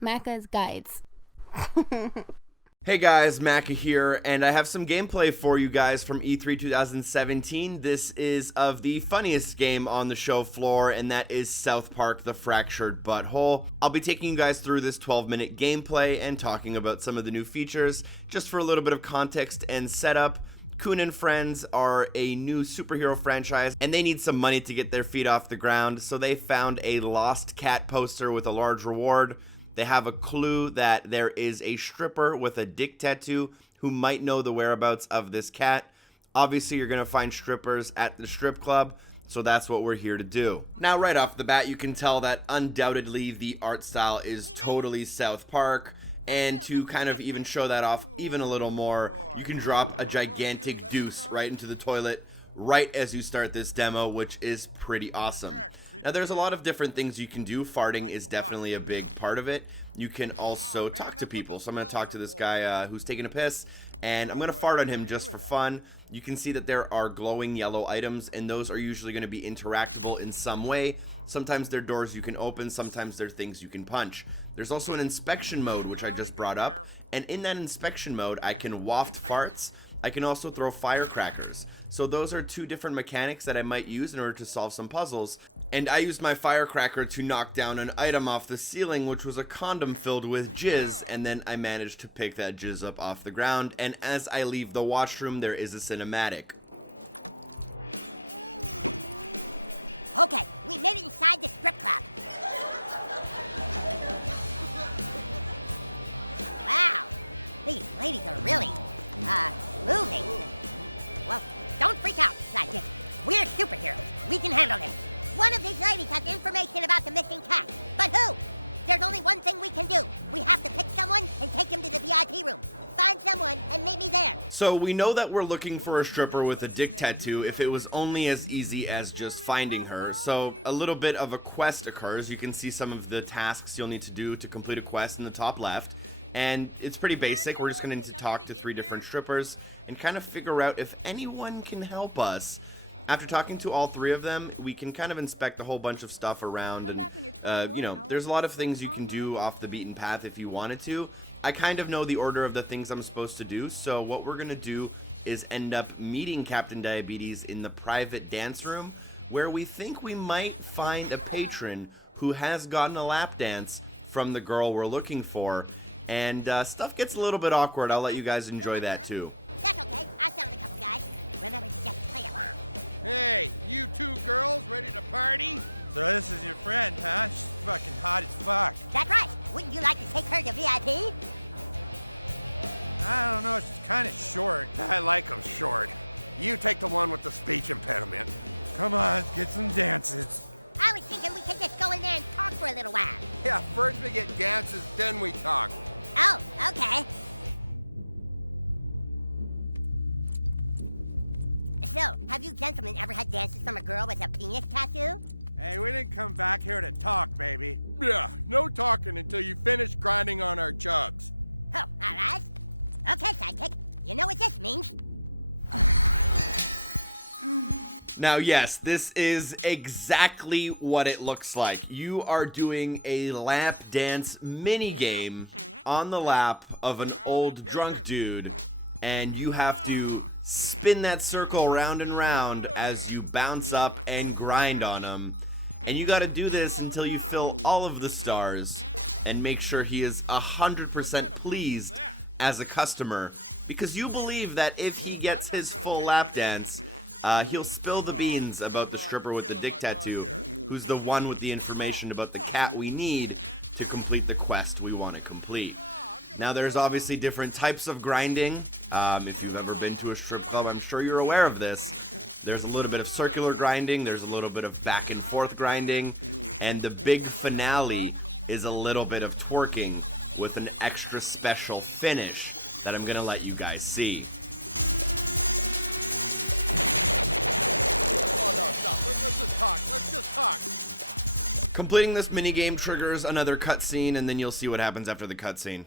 Macca's Guides. Hey guys, Macca here, and I have some gameplay for you guys from E3 2017. This is of the funniest game on the show floor, and that is South Park: The Fractured Butthole. I'll be taking you guys through this 12-minute gameplay and talking about some of the new features. Just for a little bit of context and setup, Coon and Friends are a new superhero franchise, and they need some money to get their feet off the ground, so they found a lost cat poster with a large reward. They have a clue that there is a stripper with a dick tattoo who might know the whereabouts of this cat. Obviously, you're going to find strippers at the strip club, so that's what we're here to do. Now, right off the bat, you can tell that undoubtedly the art style is totally South Park. And to kind of even show that off even a little more, you can drop a gigantic deuce right into the toilet right as you start this demo, which is pretty awesome. Now, there's a lot of different things you can do. Farting is definitely a big part of it. You can also talk to people. So I'm going to talk to this guy who's taking a piss, and I'm going to fart on him just for fun. You can see that there are glowing yellow items, and those are usually going to be interactable in some way. Sometimes they're doors you can open, sometimes they're things you can punch. There's also an inspection mode, which I just brought up, and in that inspection mode, I can waft farts. I can also throw firecrackers. So those are two different mechanics that I might use in order to solve some puzzles. And I used my firecracker to knock down an item off the ceiling, which was a condom filled with jizz, and then I managed to pick that jizz up off the ground, and as I leave the washroom, there is a cinematic. Okay, we made it inside the strip club. Wow, these ladies are really, moving. Well, don't freak out, sidekick. We're superheroes. We can handle this. One of these ladies has information about the missing cat. But who? There's only one thing we can do. We have to pick someone and take him to the VIP room. Find someone and meet me there. So we know that we're looking for a stripper with a dick tattoo if it was only as easy as just finding her. So a little bit of a quest occurs. You can see some of the tasks you'll need to do to complete a quest in the top left. And it's pretty basic. We're just going to need to talk to 3 different strippers and kind of figure out if anyone can help us. After talking to all 3 of them, we can kind of inspect a whole bunch of stuff around, and you know, there's a lot of things you can do off the beaten path if you wanted to. I kind of know the order of the things I'm supposed to do, so what we're gonna do is end up meeting Captain Diabetes in the private dance room, where we think we might find a patron who has gotten a lap dance from the girl we're looking for, and stuff gets a little bit awkward. I'll let you guys enjoy that too. That's okay. I found a couple guys. Remember to just play along. Hey, you 2 girls ready to party? So this is your friend, huh? She's fucking hot as fuck. That's right. Wouldn't you like to take her to VIP? I don't know, she's kind of short. I like them short. You take the one with the speech impediment. Come on, let's get some dances. I was thinking we could just go in there and talk for a little while. Yeah, first we get dances, then we talk. Oh, okay. So, have you gentlemen ever had dances from a girl with a penis tattoo? Hey, we didn't come back here to talk, baby. Yeah, no talking until you finish grinding on our chugs. Oh, all right. Okay, sidekick. You know what this means. Now, yes, this is exactly what it looks like. You are doing a lap dance minigame on the lap of an old drunk dude, and you have to spin that circle round and round as you bounce up and grind on him. And you gotta do this until you fill all of the stars and make sure he is 100% pleased as a customer, because you believe that if he gets his full lap dance, he'll spill the beans about the stripper with the dick tattoo, who's the one with the information about the cat we need to complete the quest we want to complete. Now, there's obviously different types of grinding. If you've ever been to a strip club, I'm sure you're aware of this. There's a little bit of circular grinding, there's a little bit of back and forth grinding, and the big finale is a little bit of twerking with an extra special finish that I'm gonna let you guys see. Oh, no, stop. Let's just talk. Let's just talk. Completing this minigame triggers another cutscene, and then you'll see what happens after the cutscene.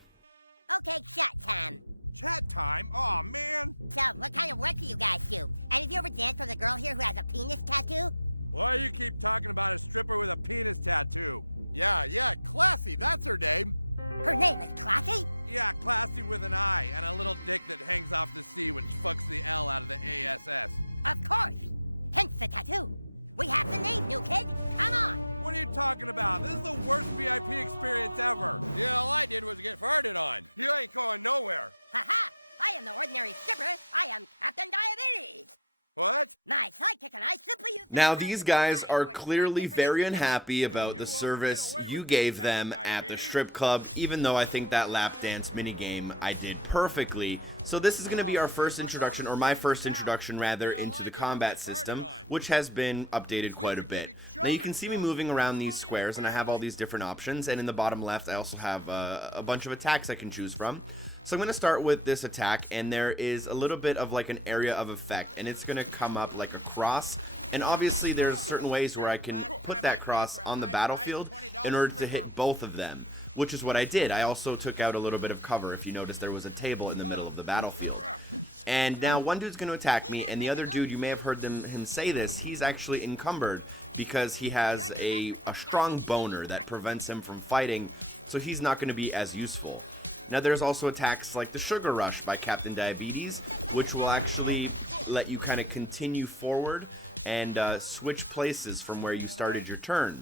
Okay, chat time. Chat time? Aw, man. So, what kind of work do you guys do? And have you ever danced with a girl here who has a penis tattoo? Why do you keep talking about a stripper with a penis tattoo? Yeah, classy. That's her name. Her name is Classy? Yeah, classy with an I and a little dick that hangs off the C, which fucks the L out of the ASS. Of course. Hence the tattoo. We have the name, new kid. Come on. What are you talking about? This is the worst VIP experience ever. Yeah, all I did was get farted on. You ain't going nowhere. Ha-ha! I am the ordinary stripper. I am Captain Diabetes. What? My sidekick and I simply use... Now, these guys are clearly very unhappy about the service you gave them at the strip club, even though I think that lap dance minigame I did perfectly. So this is going to be our first introduction, or my first introduction rather, into the combat system, which has been updated quite a bit. Now you can see me moving around these squares, and I have all these different options, and in the bottom left I also have a bunch of attacks I can choose from. So I'm going to start with this attack, and there is a little bit of like an area of effect, and it's going to come up like a cross, and obviously there's certain ways where I can put that cross on the battlefield in order to hit both of them, which is what I did. I also took out a little bit of cover. If you notice, there was a table in the middle of the battlefield. And now one dude's going to attack me, and the other dude, you may have heard him say this, he's actually encumbered because he has a strong boner that prevents him from fighting, so he's not going to be as useful. Now there's also attacks like the Sugar Rush by Captain Diabetes, which will actually let you kind of continue forward and switch places from where you started your turn.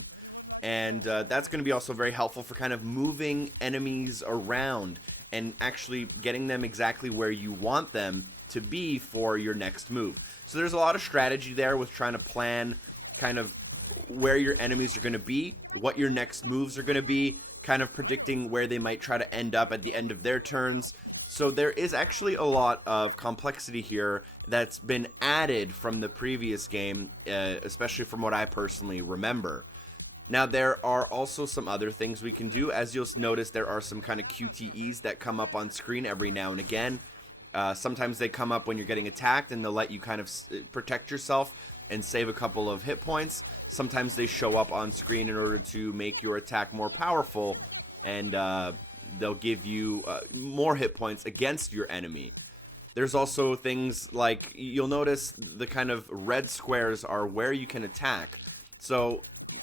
And that's going to be also very helpful for kind of moving enemies around and actually getting them exactly where you want them to be for your next move. So there's a lot of strategy there with trying to plan kind of where your enemies are going to be, what your next moves are going to be, kind of predicting where they might try to end up at the end of their turns. So there is actually a lot of complexity here that's been added from the previous game, especially from what I personally remember. Now there are also some other things we can do. As you'll notice, there are some kind of QTEs that come up on screen every now and again. Sometimes they come up when you're getting attacked, and they'll let you kind of protect yourself and save a couple of hit points. Sometimes they show up on screen in order to make your attack more powerful, and they'll give you more hit points against your enemy. There's also things like, you'll notice the kind of red squares are where you can attack. So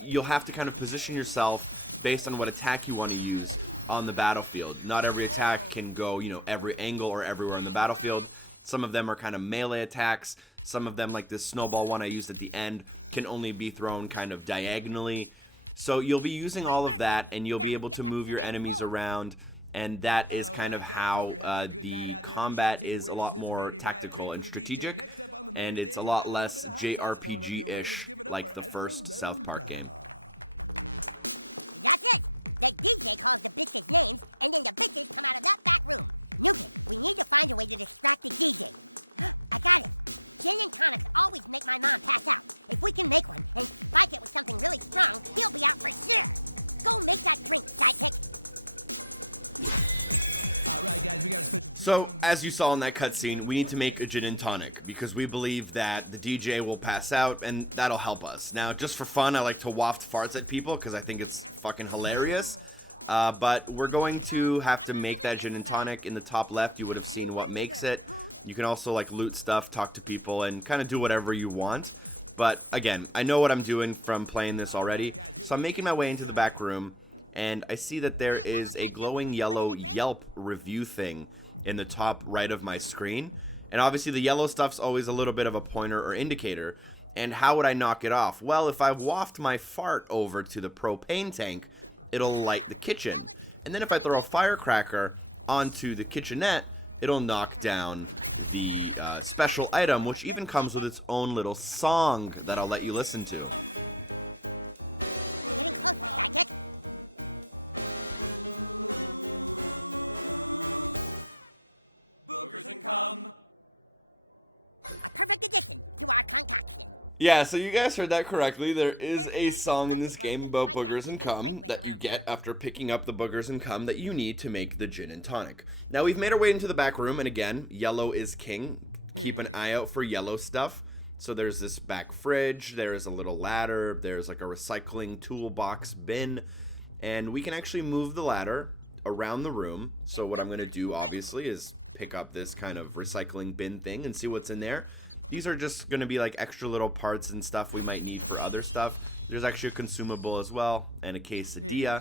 you'll have to kind of position yourself based on what attack you want to use on the battlefield. Not every attack can go, every angle or everywhere on the battlefield. Some of them are kind of melee attacks. Some of them, like this snowball one I used at the end, can only be thrown kind of diagonally. So you'll be using all of that, and you'll be able to move your enemies around, and that is kind of how the combat is a lot more tactical and strategic, and it's a lot less JRPG-ish like the first South Park game. That's it! The DJ calls the bitches names, and then the bitches come out of that back room. Newton, we need to find a way to distract the DJ. I got it. Gin and tonics always make my mom pass out. If we can make one and spike it with something really strong, he'll be out for sure. Go make that drink, sidekick. Alright guys, we got a special treat. So, as you saw in that cutscene, we need to make a gin and tonic because we believe that the DJ will pass out and that'll help us. Now, just for fun, I like to waft farts at people because I think it's fucking hilarious. But we're going to have to make that gin and tonic. In the top left, you would have seen what makes it. You can also like loot stuff, talk to people, and kind of do whatever you want. But again, I know what I'm doing from playing this already. So I'm making my way into the back room, and I see that there is a glowing yellow Yelp review thing in the top right of my screen. And obviously the yellow stuff's always a little bit of a pointer or indicator. And how would I knock it off? Well, if I waft my fart over to the propane tank, it'll light the kitchen. And then if I throw a firecracker onto the kitchenette, it'll knock down the special item, which even comes with its own little song that I'll let you listen to. Getting closer, sidekick. Boogers and cum. A perfect addition to our concoction. Yeah, so you guys heard that correctly. There is a song in this game about boogers and cum that you get after picking up the boogers and cum that you need to make the gin and tonic. Now, we've made our way into the back room, and again, yellow is king. Keep an eye out for yellow stuff. So there's this back fridge, there's a little ladder, there's like a recycling toolbox bin, and we can actually move the ladder around the room. So what I'm going to do, obviously, is pick up this kind of recycling bin thing and see what's in there. These are just going to be like extra little parts and stuff we might need for other stuff. There's actually a consumable as well, and a quesadilla.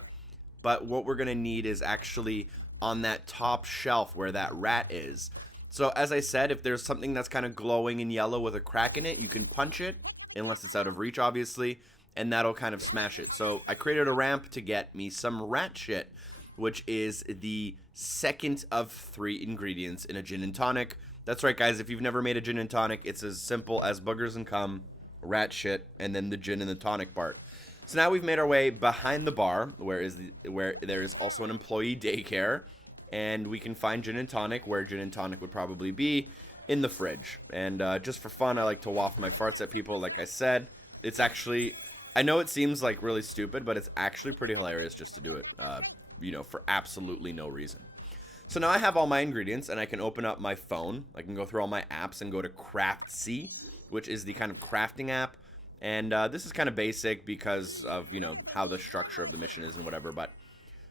but what we're gonna need is actually on that top shelf where that rat is. So as I said, if there's something that's kind of glowing in yellow with a crack in it, you can punch it, unless it's out of reach obviously, and that'll kind of smash it. So I created a ramp to get me some rat shit, which is the second of 3 ingredients in a gin and tonic. That's right guys, if you've never made a gin and tonic, it's as simple as boogers and cum, rat shit, and then the gin and the tonic part. So now we've made our way behind the bar, where there is also an employee daycare, and we can find gin and tonic where gin and tonic would probably be, in the fridge. And just for fun, I like to waft my farts at people, like I said. It's actually, I know it seems like really stupid, but it's actually pretty hilarious just to do it, you know, for absolutely no reason. So now I have all my ingredients, and I can open up my phone. I can go through all my apps and go to CraftSeh, which is the kind of crafting app. And this is kind of basic because of, you know, how the structure of the mission is and whatever, but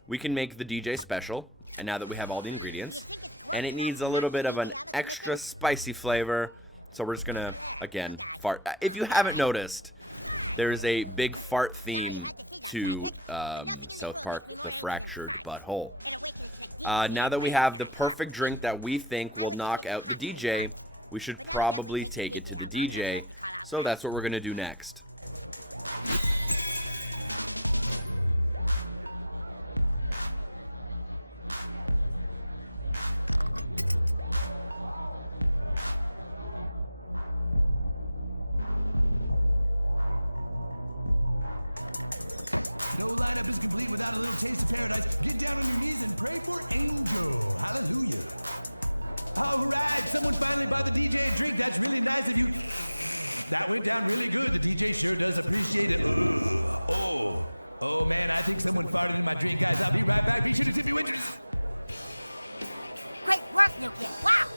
we can make the DJ special, and now that we have all the ingredients, and it needs a little bit of an extra spicy flavor, so we're just gonna, again, fart. If you haven't noticed, there is a big fart theme to South Park, The Fractured Butthole. Now that we have the perfect drink that we think will knock out the DJ, we should probably take it to the DJ, so that's what we're gonna do next. No lineup is complete without a little taste of paradise. Get down on your knees and pray for Angel. Hallelujah. All right, someone finally bought the DJ a drink. That's really nice of you. That went down really good. The DJ sure does appreciate it. Oh man, I think someone farted in my drink, guys. I'll be right back. Be sure to tip your waitress. Great work, new kid. Wow. All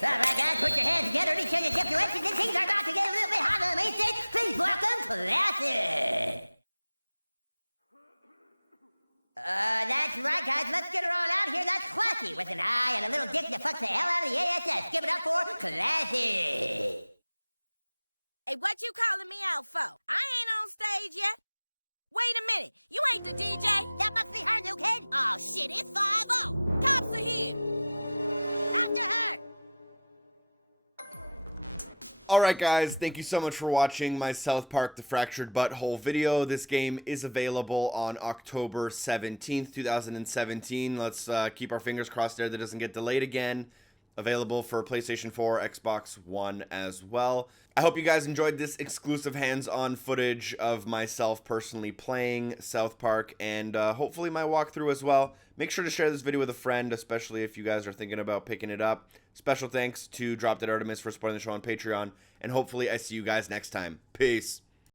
right, guys, put your hands together. Be sure to tip your waitress. Things are about to get a little bit hotter on the main stage. Please welcome Classic. That's right, guys. Let's get her on out here. That's Classy with an I and a little dick that fucks the hell out of the ASS. Give it up for Classy. Hey, what you calling me out for? I ain't on stage yet. Wait a minute. You ain't the DJ? That must be her, new kid. Oh, shit. It's 5-0. Cops are here. After her. Alright guys, thank you so much for watching my South Park The Fractured Butthole video. This game is available on October 17th, 2017. Let's keep our fingers crossed there that it doesn't get delayed again. Available for PlayStation 4, Xbox One as well. I hope you guys enjoyed this exclusive hands-on footage of myself personally playing South Park, and hopefully my walkthrough as well. Make sure to share this video with a friend, especially if you guys are thinking about picking it up. Special thanks to Drop Dead Artemis for supporting the show on Patreon, and hopefully I see you guys next time. Peace.